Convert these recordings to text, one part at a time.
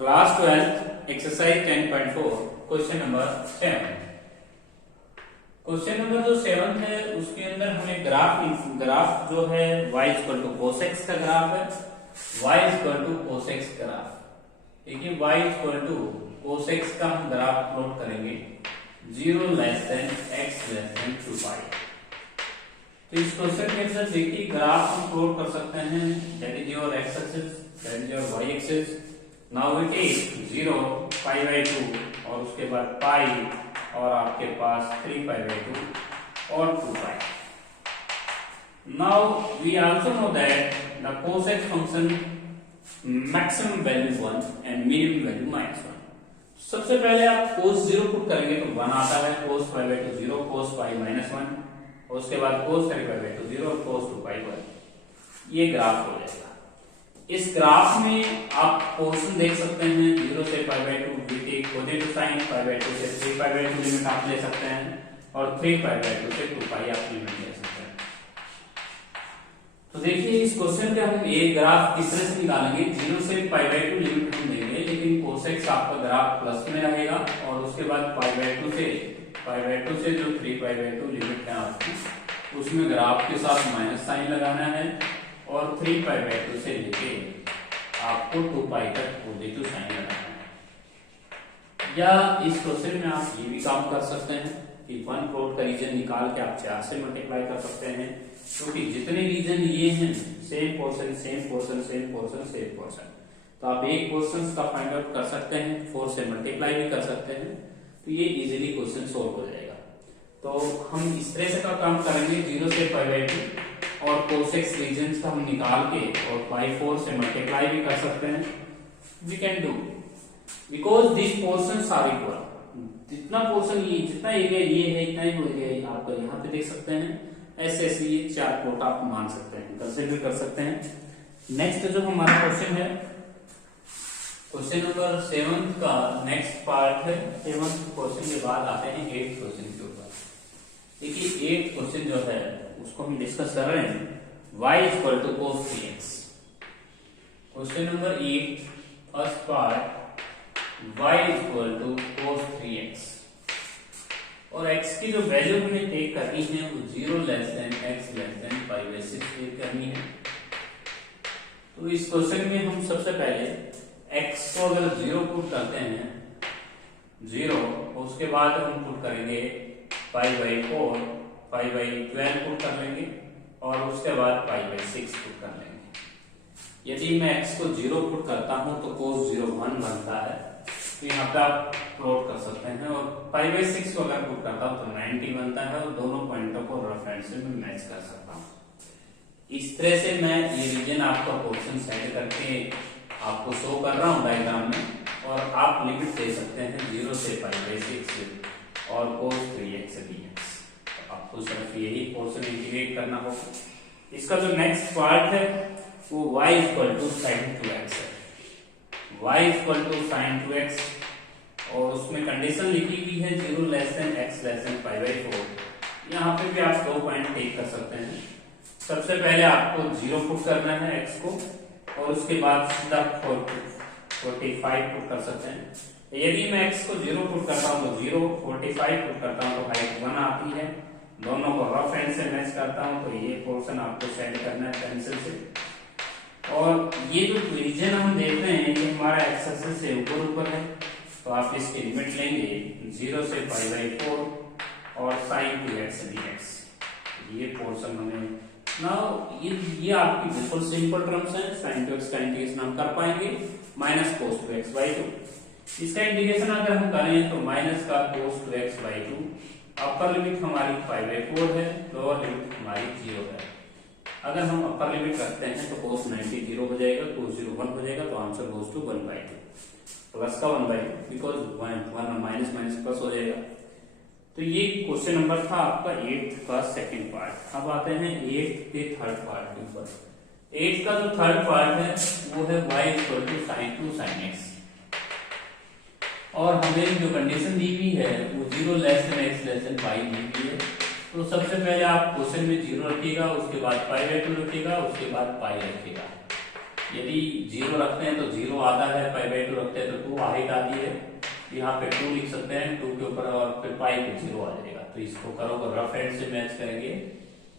Class 12 exercise 10.4 question number 7। Question number जो 7 है उसके अंदर हमें ग्राफ जो है y equal to cos x का ग्राफ है। y equal to cos x graph, देखिए y equal to cos x का हम ग्राफ प्लॉट करेंगे 0 less than x less than 2π। तो इस क्वेश्चन के अंदर देखिए ग्राफ हम प्लॉट कर सकते हैं, that is your x axis, that is your y axis. Now it is 0 π/2 और उसके बाद पाई और आपके पास 3π/2 और 2π। Now we also know that the cos x function maximum value 1 and minimum value -1। सबसे पहले आप cos 0 पुट करेंगे तो 1 आता है, cos π/2 0, cos π -1 और उसके बाद cos 3π/2 0 और cos 2π 1। ये ग्राफ हो जाएगा। इस ग्राफ में आप पोर्शन देख सकते हैं 0 से π/2 we take positive sin, π/2 से 3π/2 लिमिट आप ले सकते हैं और 3π/2 से 2π आप लिमिट ले सकते हैं। तो देखिए इस क्वेश्चन पे हम एक ग्राफ किस तरह से निकालेंगे, 0 से π/2 लिमिट हम देंगे, लेकिन cos x आपका ग्राफ प्लस में रहेगा और उसके बाद π/2 से जो 3π/2 लिमिट है आपकी उसमें ग्राफ के साथ माइनस साइन लगाना है और 3π/2 से लेके आपको 2π तक पॉजिटिव साइन लगाना है। या इस क्वेश्चन में आप ये भी काम कर सकते हैं कि 1 प्लॉट का रीजन निकाल के आप 4 से मल्टीप्लाई कर सकते हैं, क्योंकि जितने रीजन ये हैं same portion same portion same portion same portion, तो आप एक पोर्शन का फाइंड आउट कर सकते हैं, 4 से मल्टीप्लाई भी कर सकते हैं, तो ये इजीली क्वेश्चन सोल्व हो जाएगा। तो हम इस तरह से का काम करेंगे 0 से π/2 और cos x रीजन का हम निकाल के और π4 से मल्टीप्लाई भी कर सकते हैं। We can do because this portions are equal. जितना पोर्शन ये जितना एरिया ये है इतना ही एरिया आपका यहाँ पे देख सकते हैं। ऐसे ऐसे ये 4 प्लॉट आप मान सकते हैं, कंसीडर कर सकते हैं। नेक्स्ट जो हमारा क्वेश्चन है, क्वेश्चन नंबर 7 का नेक्स्ट पार्ट है। 7th क्वेश्चन के बाद आते हैं 8th क्वेश्चन के ऊपर। देखिए 8th क्वेश्चन जो है उसको हम डिस्कस कर रहे हैं, y equal to cos 3x। Question number 8 first part, y equal to cos 3x और x की जो वैल्यू हमें टेक करनी है वो 0 less than x less than π/6 take करनी है। तो इस क्वेश्चन में हम सबसे पहले x को अगर 0 पुट करते हैं 0, उसके बाद हम पुट करेंगे π/4 π/12 पुट कर लेंगे और उसके बाद π/6 पुट कर लेंगे। यदि मैं x को 0 पुट करता हूं तो cos 0 1 बनता है, तो यहाँ पे आप प्लॉट कर सकते हैं, और π/6 को अगर पुट करता हूं तो 90 बनता है और दोनों पॉइंटों को रेफरेंस से मैं मैच कर सकता हूं। इस तरह से मैं ये रीजन आपका पोर्शन सेट करके आपको शो कर रहा हूं डायग्राम में, और आप लिमिट दे सकते हैं 0 से π/6 और cos 3x dx। आपको सिर्फ यही पोर्शन इंटीग्रेट करना होगा। इसका जो नेक्स्ट पार्ट है वो y equal to sin 2x है। y equal to sin 2x और उसमें कंडीशन लिखी हुई है 0 less than x less than π/4। यहाँ पे भी आप 2 पॉइंट टेक कर सकते हैं। सबसे पहले आपको 0 पुट करना है x को और उसके बाद सीधा 45 पुट कर सकते हैं। यदि मैं x को 0 पुट करता हूं तो 0, 45 पुट करता हूं तो हाइट 1 आती है, दोनों को रफ एंड से मैच करता हूं तो ये पोर्शन आपको सेट करना है पेंसिल से। और ये जो रीजन हम देख रहे हैं ये हमारा x एक्सिस से ऊपर है, तो आप इसकी लिमिट लेंगे 0 से π/4 और sin 2x dx। ये पोर्शन हमें नाउ ये आपकी बिल्कुल सिंपल टर्म्स हैं। sin 2x का इंटीग्रेशन हम कर पाएंगे -cos 2x/2। इसका इंटीग्रेशन अगर हम करें तो माइनस का cos 2x/2, अपर लिमिट हमारी π/4 है, लोअर लिमिट हमारी 0 है। अगर हम अपर लिमिट रखते हैं तो cos 90 0 हो जाएगा, cos 0 1 हो जाएगा, तो आंसर गोस टू 1/2 प्लस का 1/2 बिकॉज 1 माइनस माइनस प्लस हो जाएगा। तो ये क्वेश्चन नंबर था आपका 8th का सेकंड पार्ट। अब आते हैं 8th के थर्ड पार्ट के ऊपर। 8th का जो थर्ड पार्ट है वो है y equal to sin 2 sin x और हमें जो कंडीशन दी हुई है वो 0 less than x less than π दी हुई है। तो सबसे पहले आप क्वेश्चन में 0 रखिएगा, उसके बाद π/2 रखिएगा, उसके बाद π रखिएगा। यदि 0 रखते हैं तो 0 आता है, पाई बाई 2 रखते हैं तो 2 हाइट आती है। यहाँ पे 2 लिख सकते हैं, 2 के ऊपर और फिर पाई पे 0 आ जाएगा। तो इसको करो को रफ एंड से मैच करेंगे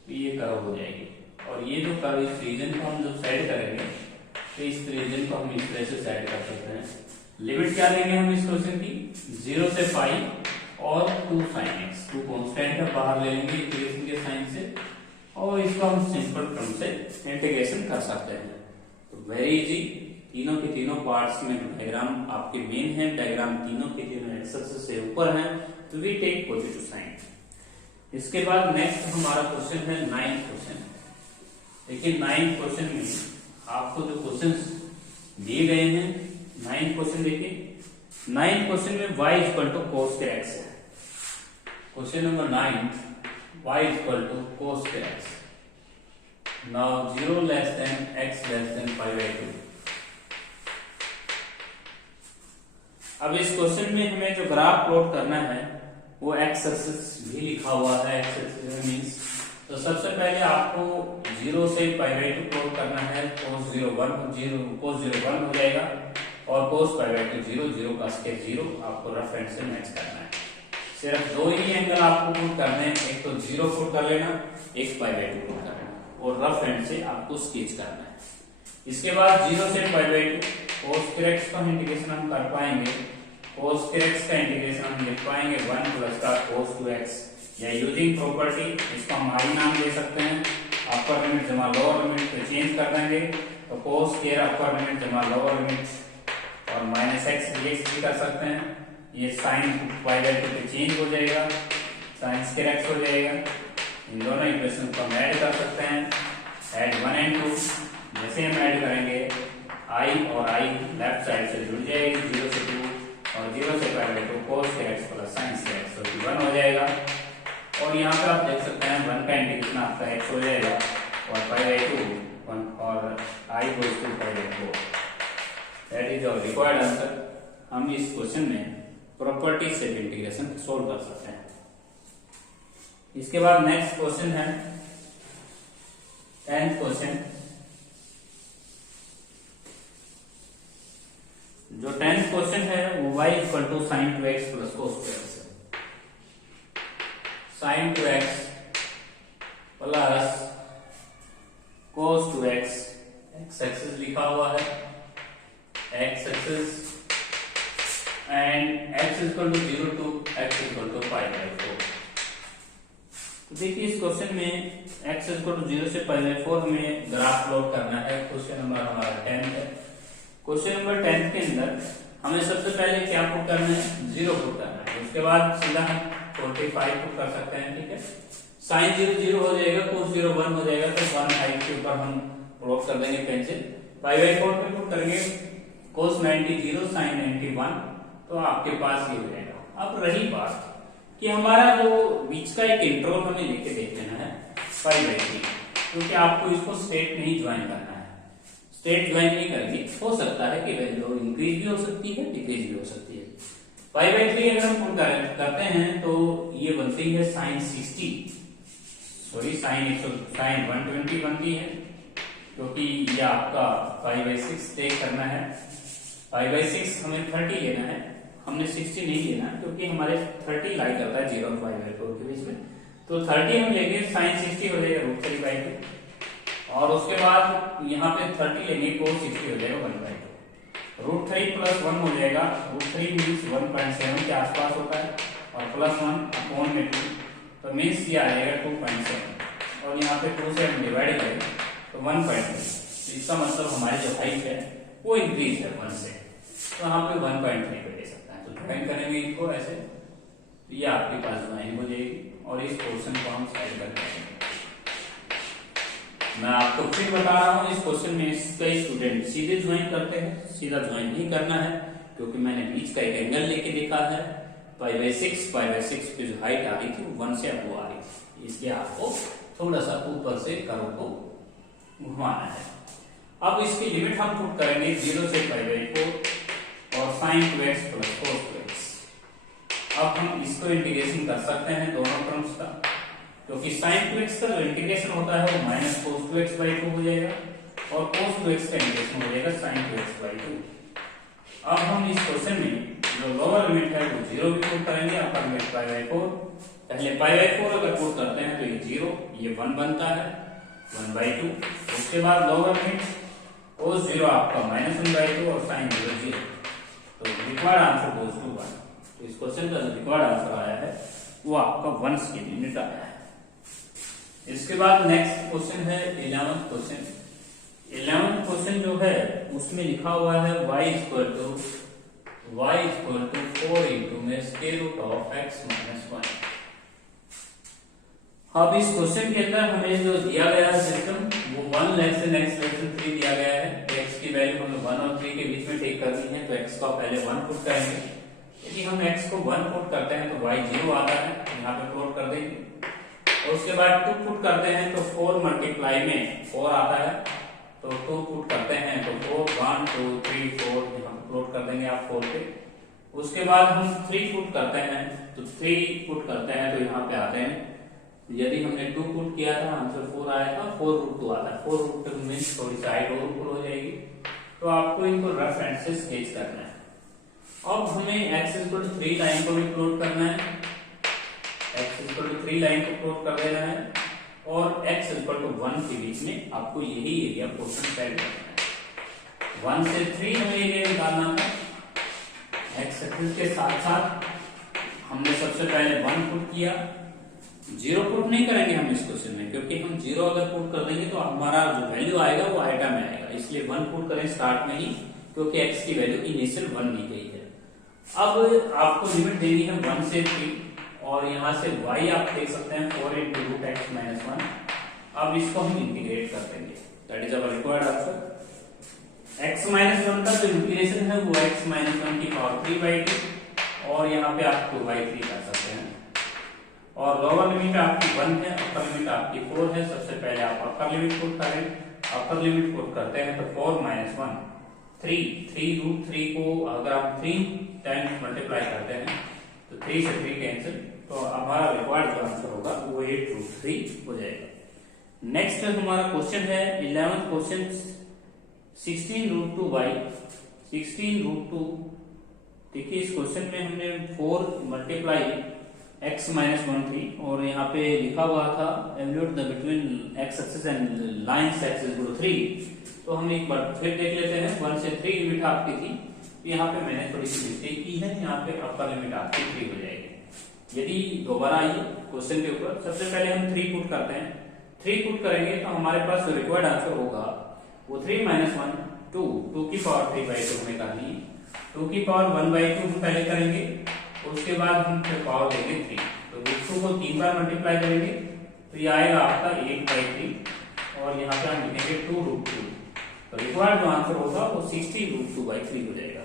तो ये कर्व हो जाएगी। और ये जो कर्व इस रीजन को हम जब सेट करेंगे तो इस रीजन को हम इस तरह से सेट कर सकते हैं। लिमिट क्या लेंगे हम इस क्वेश्चन की, 0 से पाई और 2 sin x। 2 कांस्टेंट है, बाहर ले लेंगे इक्वेशन के साइन से और इसको हम सिंपल टर्म से इंटीग्रेशन कर सकते हैं। तो वेरी इजी, तीनों के तीनों पार्ट्स में डायग्राम आपके मेन है, डायग्राम तीनों के तीनों एक्स एक्सिस से ऊपर है, तो वी टेक पॉजिटिव साइन। इसके बाद नेक्स्ट हमारा क्वेश्चन है 9th क्वेश्चन। देखिए 9th क्वेश्चन में आपको जो क्वेश्चंस दिए गए हैं, 9th क्वेश्चन देखिए, 9th क्वेश्चन में y इक्वल टू cos के x है। Question number 9, y equal to cos के x। Now 0 less than x less than pi by 2। अब इस क्वेश्चन में हमें जो ग्राफ प्लॉट करना है वो x एक्सिस भी लिखा हुआ है, x एक्सिस मींस। तो सबसे पहले आपको 0 से पाई बाई 2 प्लॉट करना है। cos 0 1 हो जाएगा और cos पाई बाई 2 0, 0 का स्केल 0 आपको रफ एंड से मैच करना है। सिर्फ 2 ही एंगल आपको पुट करने हैं, एक तो 0 पुट कर लेना, एक पाई बाई 2 पुट कर लेना और रफ एंड से आपको स्केच करना है। इसके बाद 0 से पाई बाई 2 cos के x का इंटीग्रेशन हम कर पाएंगे। cos के x का इंटीग्रेशन हम लिख पाएंगे 1 प्लस का cos 2x, या यूजिंग प्रॉपर्टी इसको हम आई नाम दे सकते हैं। अपर लिमिट जमा लोअर लिमिट पे चेंज कर देंगे तो cos के अपर लिमिट जमा लोअर लिमिट और माइनस एक्स dx भी कर सकते हैं। ये साइन पाई बाई 2 पे चेंज हो जाएगा, साइन स्क्वायर x हो जाएगा। इन दोनों इक्वेशन को हम ऐड कर सकते हैं, ऐड 1 एंड 2। जैसे हम ऐड करेंगे i और i लेफ्ट साइड से जुड़ जाएगी, 0 से 2 और 0 से पाई बाई 2 cos के x प्लस साइन के x तो 1 हो जाएगा। और यहाँ पे आप देख सकते हैं 1 का इंटीग्रेशन आपका x हो जाएगा और पाई बाई 2 1 और i goes to pi by 4। That is our required answer. हम इस क्वेश्चन में प्रॉपर्टी से इंटीग्रेशन सोल्व कर सकते हैं। इसके बाद नेक्स्ट क्वेश्चन है 10th क्वेश्चन। जो 10th क्वेश्चन है वो y equal to sine 2x plus cos 2x है। Sine 2x plus cos 2x, x axis लिखा हुआ है, x axis and x equal to 0 to x equal to pi by 4। तो देखिए इस क्वेश्चन में x इक्वल टू 0 से पाई by 4 हमें ग्राफ प्लॉट करना है। क्वेश्चन नंबर हमारा 10 है। क्वेश्चन नंबर 10 के अंदर हमें सबसे पहले क्या पुट करना है, 0 पुट करना है। उसके बाद सीधा हम 45 पुट कर सकते हैं, ठीक है। साइन 0 0 हो जाएगा, cos 0 1 हो जाएगा, तो 1 हाइट के ऊपर हम प्लॉट कर देंगे पेंसिल। पाई बाई 4 पे पुट करेंगे cos 90 0 sin 90 1, तो आपके पास ये हो जाएगा। अब रही बात कि हमारा जो बीच का एक इंटरवल हमें लेके देख लेना है पाई बाई 3, क्योंकि आपको इसको स्ट्रेट नहीं ज्वाइन करना है। स्ट्रेट ज्वाइन नहीं करेंगे, हो सकता है कि वैल्यू इंक्रीज भी हो सकती है, डिक्रीज भी हो सकती है। पाई बाई 3 अगर हम पुट करते हैं तो ये बनती है साइन 60, सॉरी साइन 120 बनती है, क्योंकि ये आपका पाई बाई 6 टेक करना है। पाई बाई 6 हमें 30 लेना है, हमने 60 नहीं लेना क्योंकि हमारे 30 लाई करता है 0 और पाई बाई 4 के बीच में। तो 30 हम लेंगे, साइन 60 हो जाएगा √3 बाई 2 और उसके बाद यहाँ पे 30 लेंगे, cos 60 हो जाएगा 1 बाई 2। √3 प्लस 1 हो जाएगा, √3 मीन्स 1.7 के आसपास होता है और प्लस 1 अपॉन में 2, तो मीन्स ये आ जाएगा 2.7 और यहाँ पे 2 से हम डिवाइड करें तो 1.3। इसका मतलब हमारी जो हाइट है वो इंक्रीज है 1 से, तो यहाँ पे 1.3 पे ले सकता है। तो ज्वाइन करेंगे इनको ऐसे, तो ये आपके पास ज्वाइन हो जाएगी और इस पोर्शन को हम साइड कर देंगे। मैं आपको फिर बता रहा हूँ, इस क्वेश्चन में कई स्टूडेंट सीधे ज्वाइन करते हैं, सीधा ज्वाइन नहीं करना है, क्योंकि मैंने बीच का एक एंगल लेके देखा है। पाई बाई 6 पे जो हाइट आ रही थी 1 से अब वो आ रही थी, इसलिए आपको थोड़ा सा ऊपर से कर्व को घुमाना है। अब इसकी लिमिट हम पुट करेंगे 0 से पाई बाई 4 और sign 2x plus cos 2x। अब हम इसको इंटीग्रेशन कर सकते हैं दोनों टर्म्स का, क्योंकि साइन 2x का जो इंटीग्रेशन होता है वो माइनस cos 2x बाई 2 हो जाएगा और cos 2x का इंटीग्रेशन हो जाएगा sin 2x by 2। अब हम इस क्वेश्चन में जो लोअर लिमिट है वो 0 भी पुट करेंगे, अपर लिमिट पाई बाई 4। पहले पाई बाई 4 अगर पुट करते हैं तो ये 0, ये 1 बनता है 1/2। उसके बाद लोअर लिमिट cos 0 आपका -1/2 और sin 0 0। तो रिक्वायर्ड आंसर गोज टू 1। तो इस क्वेश्चन का जो रिक्वायर्ड आंसर आया है वो आपका 1 की यूनिट आया है। इसके बाद नेक्स्ट क्वेश्चन है 11th क्वेश्चन। 11th क्वेश्चन जो है उसमें लिखा हुआ है y इक्वल टू 4 इंटू में square root of x minus 1। अब इस क्वेश्चन के अंदर हमें जो दिया गया है सिस्टम वो 1 less than x less then 3 दिया गया है। x की वैल्यू हमें 1 और 3 के बीच में टेक करनी है, तो x को पहले 1 पुट करेंगे। यदि हम x को 1 पुट करते हैं तो y 0 आता है, यहाँ पे प्लॉट कर देंगे। और उसके बाद 2 पुट करते हैं तो 4 मल्टीप्लाई में 4 आता है, तो 2 पुट करते हैं तो 4 1 2 3 4 यहाँ पे प्लॉट कर देंगे आप 4 पे। उसके बाद हम 3 पुट करते हैं तो 3 पुट करते हैं तो यहाँ पे आते हैं, यदि हमने 2 पुट किया था आंसर 4 आएगा, 4√2 आता है। 4√2 मीन्स थोड़ी सी हाइट और ऊपर हो जाएगी। तो आपको इनको रफ एंड से स्केच करना है। अब हमें x 3 लाइन को भी प्लॉट करना है, x 3 लाइन को प्लॉट कर देना है और x 1 के बीच में आपको यही एरिया पोर्शन सेट करना है। 1 से 3 हमें एरिया निकालना था। x एक्सिस के साथ साथ हमने सबसे पहले 1 पुट किया, 0 पुट नहीं करेंगे हम इस क्वेश्चन में, क्योंकि हम 0 अगर पुट कर देंगे तो हमारा जो वैल्यू आएगा वो आइटा में आएगा, इसलिए 1 पुट करें स्टार्ट में ही, क्योंकि x की वैल्यू इनिशियल 1 दी गई है। अब आपको लिमिट देनी है 1 से 3 और यहाँ से y आप देख सकते हैं 4 इंटू रूट एक्स माइनस 1। अब इसको हम इंटीग्रेट कर देंगे, that is our required answer. x minus 1 का जो इंटीग्रेशन है वो x माइनस 1 की पावर 3/2 और यहाँ पे आप 2/3 कर सकते हैं। और लोअर लिमिट आपकी 1 है, अपर लिमिट आपकी 4 है। सबसे पहले आप अपर लिमिट पुट करें, अपर लिमिट पुट करते हैं तो 4 माइनस 1 3 को अगर आप 3 टाइम्स मल्टीप्लाई करते हैं तो 3 से 3 कैंसिल, तो हमारा रिक्वायर्ड जो आंसर होगा वो 8√3 हो जाएगा। नेक्स्ट हमारा क्वेश्चन है 11th क्वेश्चन 16√2 बाई 16√2। देखिए इस क्वेश्चन में हमने 4 मल्टीप्लाई x माइनस 1 थी और यहाँ पे लिखा हुआ था evaluate the between x axis and lines x equal to 3। तो हम एक बार फिर देख लेते हैं। 1 से 3 लिमिट आपकी थी, यहाँ पे मैंने थोड़ी सी मिस्टेक की है, यहाँ पे अपर लिमिट आपकी 3 हो जाएगी। यदि दोबारा आइए क्वेश्चन के ऊपर, सबसे पहले हम 3 पुट करते हैं। 3 पुट करेंगे तो हमारे पास जो रिक्वायर्ड आंसर होगा वो 3 माइनस 1 2 की पावर 3/2 हमें करनी है। 2 की पावर 1/2 हम पहले करेंगे, उसके बाद हम फिर पावर देंगे 3। तो 2 को 3 बार मल्टीप्लाई करेंगे तो ये आएगा आपका 8/3 और यहाँ पे हम लिखेंगे 2√2। तो रिक्वायर्ड जो आंसर होगा वो 60√2/3 हो जाएगा।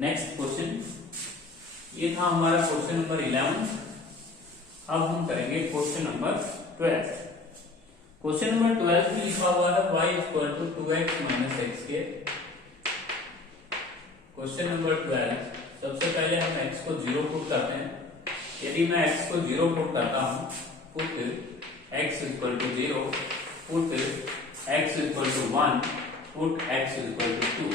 नेक्स्ट क्वेश्चन, ये था हमारा क्वेश्चन नंबर 11। अब हम करेंगे क्वेश्चन नंबर 12। क्वेश्चन नंबर 12 में लिखा हुआ है y equal to 2x minus x के। क्वेश्चन नंबर 12, सबसे पहले हम x को 0 पुट करते हैं। यदि मैं x को 0 पुट करता हूं, put x equal to 0, put x equal to 1, put x equal to 2।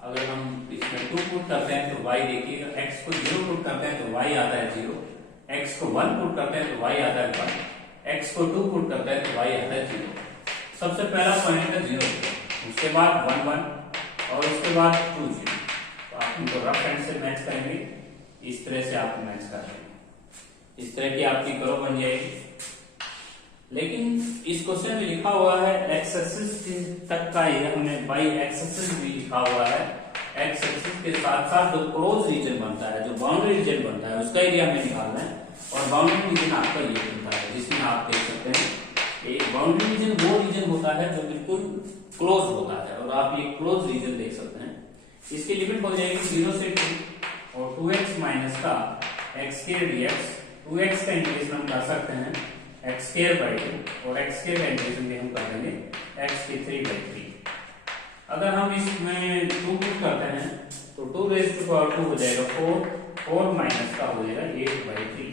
अगर हम इसमें 2 पुट करते हैं तो y देखिएगा, x को 0 पुट करते हैं तो y आता है 0, x को 1 पुट करते हैं तो y आता है 1, x को 2 पुट करते हैं तो y आता है 0। सबसे पहला पॉइंट है 0, उसके बाद 1 1 और उसके बाद 2 0। तो आप इनको रफ एंड से मैच करेंगे, इस तरह से आप मैच कर लेंगे, इस तरह की आपकी कर्व बन जाएगी। लेकिन इस क्वेश्चन में लिखा हुआ है x एक्सिस तक का एरिया, हमें y एक्सिस भी लिखा हुआ है। x एक्सिस के साथ साथ जो क्लोज रीजन बनता है, जो बाउंड्री रीजन बनता है, उसका एरिया हमें निकालना है। और बाउंड्री रीजन आपका ये बनता है, जिसमें आप देख सकते हैं एक बाउंड्री रीजन वो रीजन होता है जो बिल्कुल क्लोज होता है, और आप ये क्लोज रीजन देख सकते हैं। इसकी लिमिट हो जाएगी 0 से 2 और 2x माइनस का x के dx। 2x का इंटीग्रेशन हम कर सकते हैं x स्क्वायर बाई 2 और x स्क्वायर का इंटीग्रेशन भी हम कर देंगे x की 3/3। अगर हम इसमें 2 पुट करते हैं तो 2 रेज़ टू पावर 2 हो जाएगा 4 माइनस का हो जाएगा 8/3।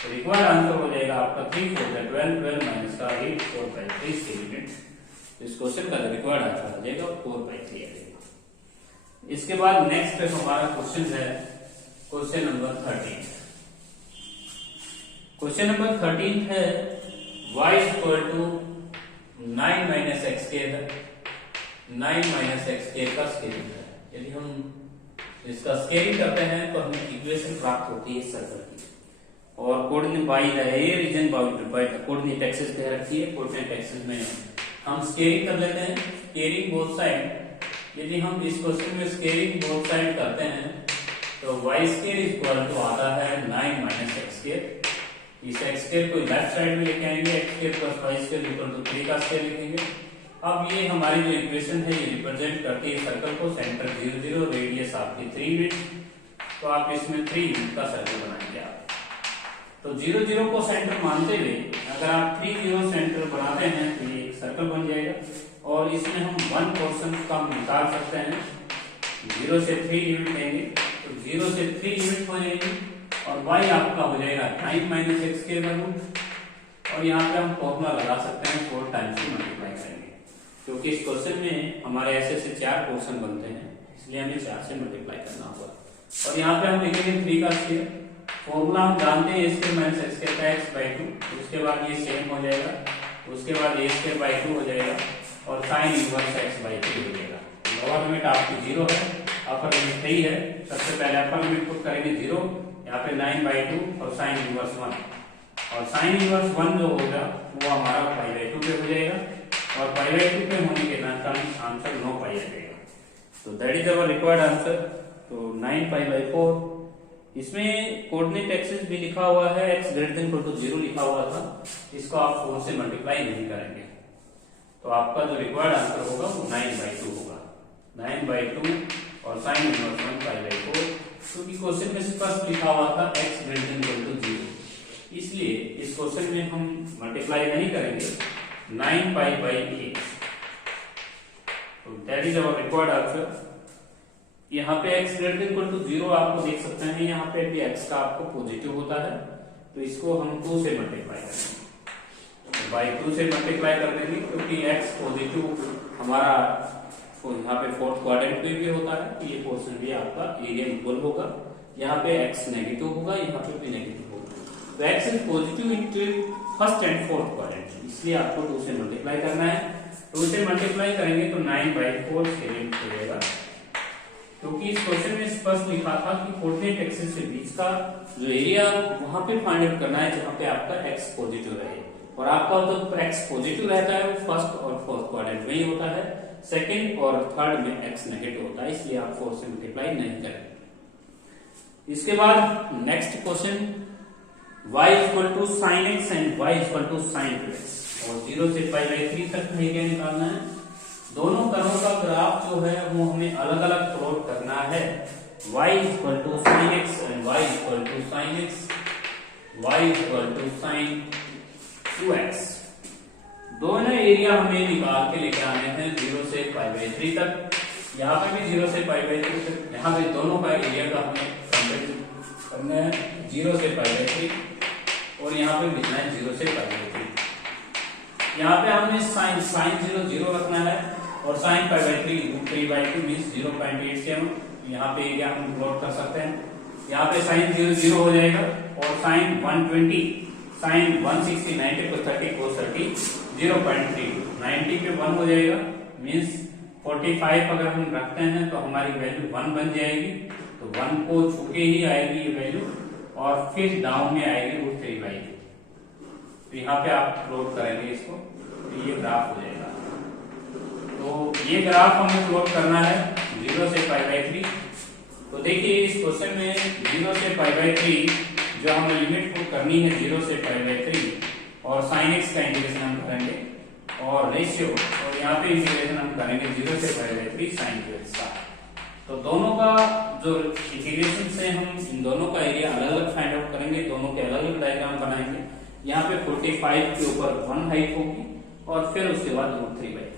तो रिक्वायर्ड आंसर हो जाएगा आपका 3 4 12 12 माइनस का 8 4/3 की लिमिट इस क्वेश्चन का रिक्वायर्ड आंसर आ जाएगा 4/3 आ जाएगा। इसके बाद नेक्स्ट हमारा क्वेश्चन है क्वेश्चन नंबर 13। क्वेश्चन नंबर 13 है y equal to 9 minus X के है, 9 माइनस एक्स के का स्केलिंग है। यदि हम इसका स्केलिंग करते हैं तो हमें इक्वेशन प्राप्त होती है सर्कल की, और coordinate by the a region by coordinate axis पे रखी है, कोऑर्डिनेट एक्सिस में हम स्केलिंग कर लेते हैं, स्केलिंग बोथ साइड। यदि हम इस क्वेश्चन में स्केलिंग बोथ साइड करते हैं तो y स्क्वायर इक्वल टू आता है 9 माइनस एक्स स्क्वायर। इस एक्स स्क्वायर को लेफ्ट साइड में लेके आएंगे, X square plus Y square equal to 3 का स्क्वायर लिखेंगे। अब ये हमारी जो इक्वेशन है ये रिप्रेजेंट करती है सर्कल को, सेंटर 0 0, रेडियस आपकी 3 यूनिट। तो आप इसमें 3 यूनिट का सर्कल बनाएंगे आप। तो 0 0 को सेंटर मानते हुए अगर आप 3 0 सेंटर बनाते हैं तो ये एक सर्कल बन जाएगा, और इसमें हम 1 पोर्शन का निकाल सकते हैं। 0 से 3 यूनिट लेंगे तो 0 से 3 यूनिट हो जाएगी, और y आपका हो जाएगा 9 माइनस एक्स के रूट। और यहाँ पे हम फॉर्मूला लगा सकते हैं 4 टाइम्स से मल्टीप्लाई करेंगे, क्योंकि इस क्वेश्चन में हमारे ऐसे 4 पोर्शन बनते हैं, इसलिए हमें 4 से मल्टीप्लाई करना होगा। और यहाँ पे हम लिखेंगे 3 का स्क्वायर। फॉर्मूला हम जानते हैं a square minus X square का x/2, उसके बाद ये सेम हो जाएगा, उसके बाद a स्क्वायर 2 हो जाएगा, और साइन इनवर्स x/3 हो जाएगा। लोअर लिमिट आपकी 0 है, अपर लिमिट 3 है। सबसे पहले अपर लिमिट पुट करेंगे 0, यहाँ पे 9/2 और साइन इनवर्स 1, और साइन इनवर्स 1 जो होगा वो हमारा π/2 पे हो जाएगा, और π/2 पे होने के कारण आंसर 9π आ जाएगा। तो that is our required answer. तो 9π/4। इसमें कोऑर्डिनेट एक्सिस भी लिखा हुआ है, x greater than equal to 0 लिखा हुआ था, इसको आप 4 से मल्टीप्लाई नहीं करेंगे, तो आपका जो रिक्वायर्ड आंसर होगा वो 9/2 होगा। 9/2 और साइन इनवर्स 1π/4, क्योंकि क्वेश्चन में स्पष्ट लिखा हुआ था x greater than equal to 0, इसलिए इस क्वेश्चन में हम मल्टीप्लाई नहीं करेंगे 9π/8। तो that is our required answer. यहाँ पे x greater than equal to 0 आपको देख सकते हैं, यहाँ पे भी x का आपको पॉजिटिव होता है, तो इसको हम 2 से मल्टीप्लाई करेंगे, बाई 2 से मल्टीप्लाई कर देंगे, क्योंकि x पॉजिटिव हमारा यहाँ पे फोर्थ क्वाड्रेंट पे भी होता है, तो ये पोर्शन भी आपका एरिया इक्वल होगा। यहाँ पे x नेगेटिव होगा, यहाँ पे भी नेगेटिव होगा, तो x is positive into first and fourth quadrant, इसलिए आपको 2 से मल्टीप्लाई करना है। 2 से मल्टीप्लाई करेंगे तो 9/4 सेकेंड हो जाएगा, क्योंकि इस क्वेश्चन में स्पष्ट लिखा था कि कोऑर्डिनेट एक्सिस से बीच का जो एरिया वहां पे फाइंड आउट करना है जहां पे आपका x पॉजिटिव रहे, और आपका जो x पॉजिटिव रहता है वो फर्स्ट और फोर्थ क्वाड्रेंट में ही होता है, सेकंड और थर्ड में x नेगेटिव होता है, इसलिए आप 4 से मल्टीप्लाई नहीं करें। इसके बाद next question y equal to sine x and y equal to sine 2x, और 0 से π/3 तक एरिया निकालना है। दोनों तरह का ग्राफ जो है वो हमें अलग अलग प्लॉट करना है। y equal to sine x and y equal to sine x, y equal to sine 2x, दोनों एरिया हमें निकाल के लेके आने हैं 0 से π/3 तक। यहाँ पे भी 0 से π/3 तक, यहाँ पे दोनों का एरिया का हमें कंपेयर करना है 0 से π/3, और यहाँ पे लिखना है 0 से π/3। यहाँ पे हमने साइन 0 0 रखना है, और साइन π/3 √3/2 मींस 0.8 से हम यहाँ पे एरिया हम प्लॉट कर सकते हैं। यहाँ पे साइन 0 0 हो जाएगा, और साइन 120 साइन 160 90 को 30 cos 30 0.3 90 पे 1 हो जाएगा, मींस 45 अगर हम रखते हैं तो हमारी वैल्यू 1 बन जाएगी। तो 1 को छू के ही आएगी ये वैल्यू, और फिर डाउन में आएगी √3/2। तो यहाँ पे आप प्लॉट करेंगे इसको, तो ये ग्राफ हो जाएगा। तो ये ग्राफ हमें प्लॉट करना है 0 से π/3। तो देखिए इस क्वेश्चन में 0 से π/3 जो हमें लिमिट पुट करनी है 0 से π/3, और sin x का इंटीग्रेशन हम करेंगे, और रेशियो, और यहाँ पे इंटीग्रेशन हम करेंगे 0 से π/3 sin 2x का। तो दोनों का जो इंटीग्रेशन से हम इन दोनों का एरिया अलग अलग फाइंड आउट करेंगे, दोनों के अलग अलग डायग्राम बनाएंगे। यहाँ पे 45 के ऊपर 1 हाइट होगी, और फिर उसके बाद √3/2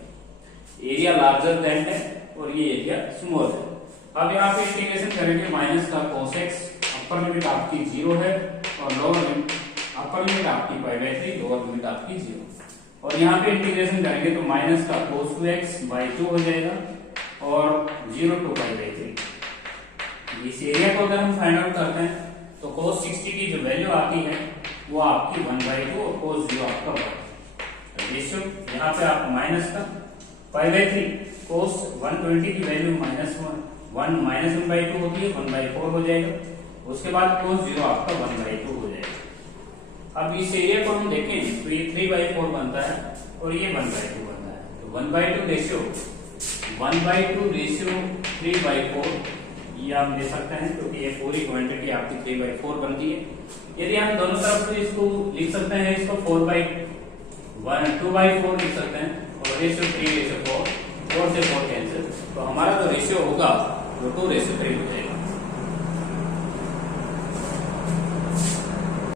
एरिया लार्जर देन है, और ये एरिया स्मॉल है। अब यहाँ पे इंटीग्रेशन करेंगे माइनस का cos x, अपर लिमिट आपकी 0 है, और लोअर लिमिट अपर लिमिट आपकी π/3, लोअर लिमिट आपकी 0। और यहाँ पे इंटीग्रेशन करेंगे तो माइनस का cos 2x बाई 2 हो जाएगा और 0 to पाई बाई 3। इस एरिया को अगर हम फाइंड आउट करते हैं तो cos 60 की जो वैल्यू आती है वो आपकी 1/2 और cos 0 आपका 1। रेशियो यहाँ पे आप माइनस का पाई बाई 3, cos 120 की वैल्यू -1 माइनस 1/2 होती है, 1/4 हो जाएगा। उसके बाद cos 0 आपका 1/2 हो जाएगा। अब इस एरिया को हम देखें तो ये 3/4 बनता है और ये 1/2 बनता है। तो 1/2 रेशियो 3/4 ये आप ले सकते हैं क्योंकि ये पूरी क्वांटिटी आपकी 3/4 बनती है। यदि हम दोनों तरफ से इसको लिख सकते हैं, इसको 2/4 लिख सकते हैं और रेशियो 3/4, 4 से 4 कैंसिल, तो हमारा जो रेशियो होगा वो 2/3 हो जाएगा।